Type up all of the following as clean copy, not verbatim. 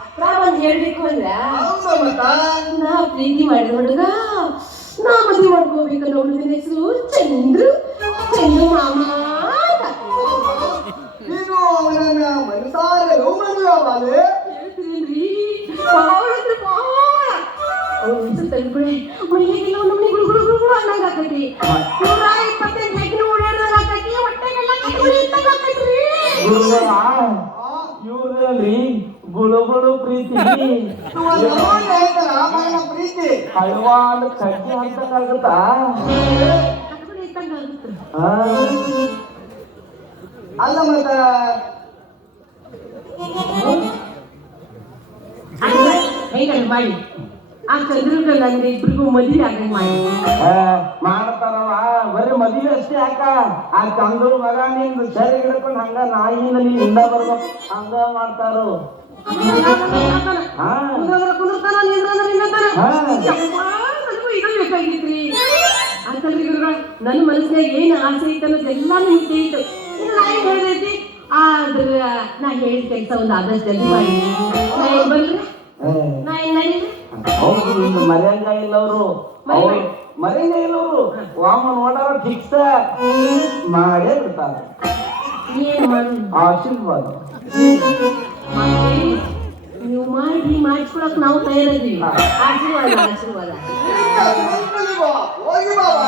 ಹತ್ರ ಬಂದು ಹೇಳ್ಬೇಕು ಅಂದ್ರ ನಾ ಪ್ರೀತಿ ಮಾಡಿದ ಹುಡುಗ ನಾ ಮದುವೆ ಮಾಡ್ಕೋಬೇಕನ್ನೋ ಹುಡುಗನ ಹೆಸರು ಚಂದ್ರು ಚಂದ್ರು ಮಾಮ. ನೀನು ಅವನನ್ನ ಮನಸಾರೆ ಲವ್ ಮಾಡುವವಳೆ? ಹೇಳ್ತೀರೇನ್ರಿ? ಭಾಳ ಅಂದ್ರೆ ಭಾಳ ಅವ್ರ ಹೆಸರು ತಲ್ಬಿಡೆ ಮೈಯಾಗೆಲ್ಲ ನಮ್ಮನೆ ಗುಳು ಗುಳು ಗುಳು ಗುಳು ಅನ್ನಂಗ ಆಕೈತಿ. 128 ಲಗ್ನ ಓಡಾಡ್ದಾಗ ಆಕೈತಿ, ಹೊಟ್ಟೆಗೆಲ್ಲ ಕಟ್ಗುಳಿ ಇದ್ದಂಗ ಆಕೈತ್ರಿ. ಇವ್ರಲ್ಲಿ ಗುಳು ಗುಳು ಪ್ರೀತಿ ಪ್ರೀತಿ ಹೈವಾನ್ ಕಡ್ಡಿ ಅಂತಂಗಾಗುತ್ತಾ? ಕಟ್ಗುಳಿ ಇದ್ದಂಗ ಆಗುತ್ತೆ. ಅಲ್ಲ ಮತ್ತ ಹೇಗಲ್ಲ ಮಾಡಿ ಆ ಚಂದ್ರಗ ನಂಗೆ ಇಬ್ರಿಗೂ ಮದುವೆ ಆಗಂಗ್ ಮಾಡಿ ಮಾಡ್ತಾರವ. ಬರೀ ಮದುವೆ ಅಷ್ಟೇ ಯಾಕ? ಆ ಚಂದ್ರ ಮಗ ನಿಂದು ಸರಿ ಹಿಡ್ಕೊಂಡು ಹಂಗ ನಾಯಿನ ನೀನ್ ಹಿಂದ ಬರ್ಬೇಕು ಹಂಗ ಮಾಡ್ತಾರು. ಬೇಕಾಗಿತ್ರಿ ಅಂತಲ್ರಿ ಗುರುಗಳ ನನ್ನ ಮನಸ್ಸಿನಾಗ ಏನ್ ಆಸೆ ಐತೆ ಅನ್ನೋದೆಲ್ಲ ನಿಮ್ಗೆ ತಿಳಿತು. ನಾ ಏನ್ ಹೇಳ್ದೈತಿ ಆದ್ರ ನಾ ಹೇಳಿದ ಕೆಲಸ ಒಂದು ಆದಷ್ಟು ಜಲ್ದಿ ಮಾಡಿ ನಾ ಏನ್ ಬರ್ರಿ ನಾ ಏನ್ ನಡೀರಿ. ಹೌದು, ನಿಂದು ಮರ್ಯಾದ ಇಲ್ಲವ್ರು, ಮರ್ಯಾದ ಇಲ್ಲವ್ರು ವಾಮ ನೋಡಾರ ಫಿಕ್ಸ್ ಮಾಡೇ ಬಿಡ್ತಾರೆ. ಏನ್ ಮಾಡಿ ಆಶೀರ್ವಾದ ನೀವು ಮಾಡಿ ಮಾಡಿಸ್ಕೊಳಕ್ ನಾವು ತಯಾರಿದ್ದೀವಿ. ಆಶೀರ್ವಾದ ಆಶೀರ್ವಾದ. ಹೋಗಿ ಬಾಬಾ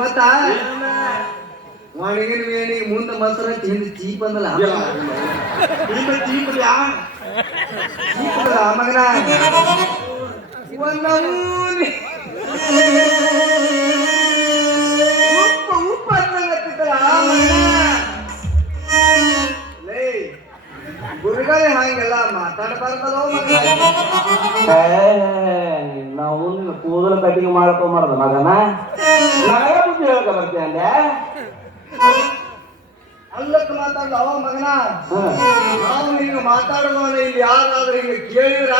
ಗೊತ್ತಾ? ಒಣಗಿನ ವೇಣಿ ಮುಂದೆ ಮೊಸರ ಹಿಂದೆ ಚೀಪ್ ಅಂದಲ್ಲ ಚೀಪ್ ಮಗನ ಉಪ್ಪು ಉಪ್ಪು ಅನ್ನತ್ತಿತ್ತಲ್ಲ ಲೇ ಗುರುಗಳೇ ಹಂಗೆಲ್ಲ ಮಾತಾಡಬಾರ್ದಲ್ಲೋ ಮಗನ. ನಾವು ಕೂದಲು ಕಟಿಂಗ್ ಮಾಡ್ಕೊಂಬಾರ್ದು ಮಗನ. ನನಗ ಬುದ್ಧಿ ಹೇಳ್ಕ ಬರ್ತೀಯ ಅಂದೆ. ಅಲ್ಲಕ್ಕೆ ಮಾತಾಡ್ದ ಅವ ಮಗನ. ನಾವು ಹಿಂಗ ಮಾತಾಡುವವನ ಇಲ್ಲಿ ಯಾರಾದ್ರೂ ಹಿಂಗ ಕೇಳಿದ್ರ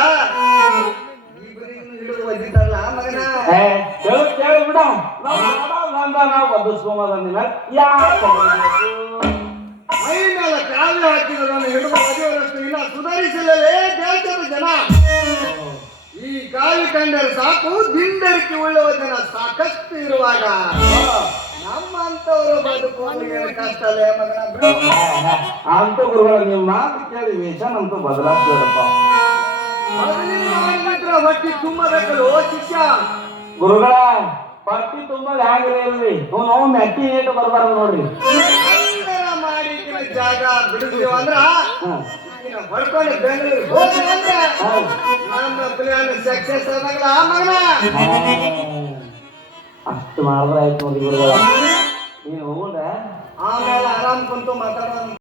ಇಬ್ಬರಿಗೂ ಹಿಡಿದು ಒದ್ದಿದ್ದಾರಲ್ಲ ಮಗನ. ಕೇಳಿ ಬಿಡ, ನಾವು ಬದುಸ್ಕೊಂಬಂದಿನ ಯಾಕೆ ಮೈ ಮೇಲೆ ಕಾಲು ಹಾಕಿದವರನ್ನು ಹಿಡಿದು ಒದೆಯವರಷ್ಟು ಇನ್ನ ಸುಧಾರಿಸಲೇ ದೇಶದ ಜನ. ಈ ಕಾವಿ ಕಂಡರೆ ಸಾಕು, ದಿಂಡರಿಕೆ ಉಳ್ಳುವ ಜನ ಸಾಕಷ್ಟು ಇರುವಾಗ ನಮ್ಮಂತವರು ಬದುಕುವುದು ಕಷ್ಟಲೇ ಮಗನ. ಅಂತ ಗುರುಗಳ ನಿಮ್ಮ ಮಾತು ಕೇಳಿ ವೇಷ ನಮ್ದು ಬದಲಾಗ್ತದಪ್ಪ. ಹೊಟ್ಟಿ ತುಂಬಬೇಕಲ್ಲ ಓ ಶಿಷ್ಯ. ಗುರುಗಳ ಪಟ್ಟಿ ತುಂಬದ ಹೇಗಿರಲಿ ನಾವು ಮೆಟ್ಟಿ ಏಟು ಬರ್ಬಾರ್ದು ನೋಡ್ರಿ. ಮಾಡಿ ಜಾಗ ಬಿಡಿಸ್ತೀವ ಅಂದ್ರ ಹೊಡ್ಕೊಂಡು ಬೆಂಗಳೂರು ಹೋದ್ರೆ ನಮ್ಮ ಪ್ಲಾನ್ ಸಕ್ಸಸ್ ಆದಾಗಲ್ಲ ಮಗನ. ಅಷ್ಟು ಮಾಡಿದ್ರೆ ಆಯ್ತು ನೋಡಿ ಗುರುಗಳ. ನೀನು ಹೋಗ್ರೆ ಆಮೇಲೆ ಆರಾಮ್ ಕುಂತು ಮಾತಾಡೋಣ.